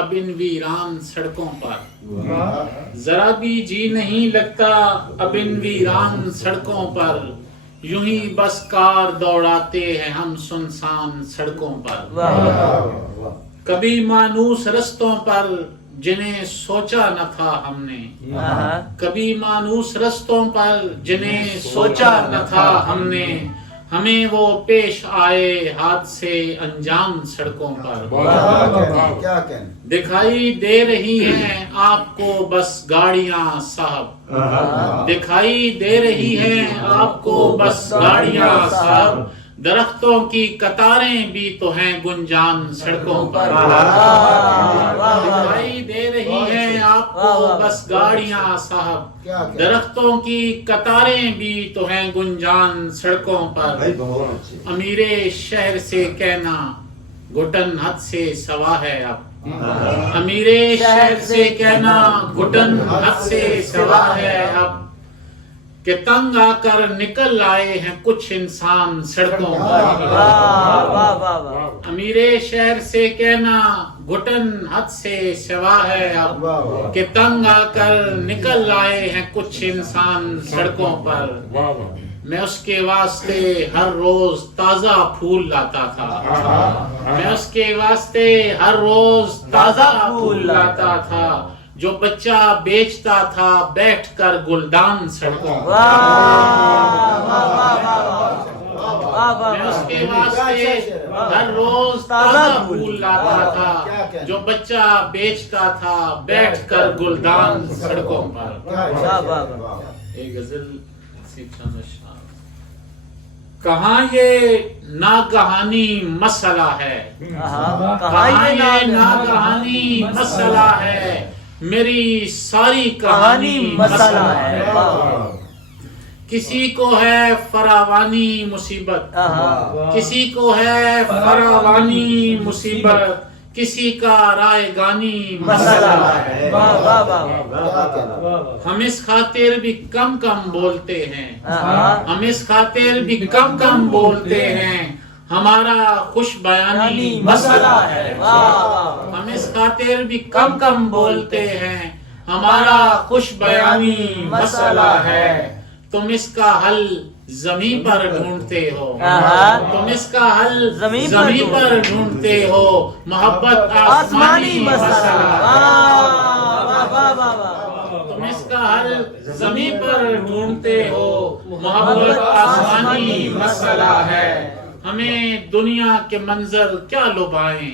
اب ان ویران سڑکوں پر، ذرا بھی جی نہیں لگتا اب ان ویران سڑکوں پر، یوں ہی بس کار دوڑاتے ہیں ہم سنسان سڑکوں پر۔ کبھی مانوس رستوں پر جنہیں سوچا نہ تھا ہم نے، کبھی مانوس رستوں پر جنہیں سوچا نہ تھا ہم نے، ہمیں وہ پیش آئے حادثے انجام سڑکوں پر۔ دکھائی دے رہی ہیں آپ کو بس گاڑیاں صاحب، دکھائی دے رہی ہیں آپ کو بس گاڑیاں صاحب، درختوں کی قطاریں بھی تو ہیں گنجان سڑکوں پر۔ دکھائی دے رہی ہیں آپ کو بس گاڑیاں صاحب، درختوں کی قطاریں بھی تو ہیں گنجان سڑکوں پر۔ امیر شہر سے کہنا گھٹن حد سے سوا ہے اب، امیر شہر سے کہنا گھٹن حد سے سوا ہے اب، کہ تنگ آ کر نکل آئے ہیں کچھ انسان سڑکوں پر۔ امیر شہر سے کہنا گھٹن حد سے سوا ہے اب، کہ تنگ آ کر نکل آئے ہیں کچھ انسان سڑکوں پر۔ میں اس کے واسطے ہر روز تازہ پھول لاتا تھا، میں اس کے واسطے ہر روز تازہ پھول لاتا تھا، جو بچہ بیچتا تھا بیٹھ کر گلدان سڑکوں پر۔ میں اس کے واسطے ہر روز تازہ پھول لاتا تھا، جو بچہ بیچتا تھا بیٹھ کر گلدان سڑکوں پر۔ ایک غزل کہاں یہ ناگہانی مسئلہ ہے، کہاں یہ ناگہانی مسئلہ ہے، میری ساری کہانی مسئلہ ہے۔ کسی کو ہے فراوانی مصیبت، کسی کو ہے فراوانی مصیبت، کسی کا رائے گانی مسئلہ ہے۔ ہم اس خاطر بھی کم کم بولتے ہیں، ہم اس خاطر بھی کم کم بولتے ہیں، ہمارا خوش بیانی مسئلہ ہے۔ ہم اس خاطر بھی کم کم بولتے ہیں، ہمارا خوش بیانی مسئلہ ہے۔ تم اس کا حل زمین پر ڈھونڈتے ہو، تم اس کا حل زمین پر ڈھونڈتے ہو، محبت آسمانی مسئلہ ہے۔ تم اس کا حل زمین پر ڈھونڈتے ہو، محبت آسمانی مسئلہ ہے۔ ہمیں دنیا کے منظر کیا لبھائیں،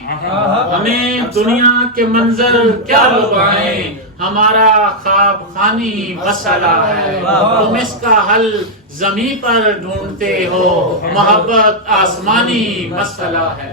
ہمیں دنیا کے منظر کیا لبھائیں، ہمارا خواب خانی مسئلہ ہے۔ تم اس کا حل زمین پر ڈھونڈتے ہو، محبت آسمانی مسئلہ ہے۔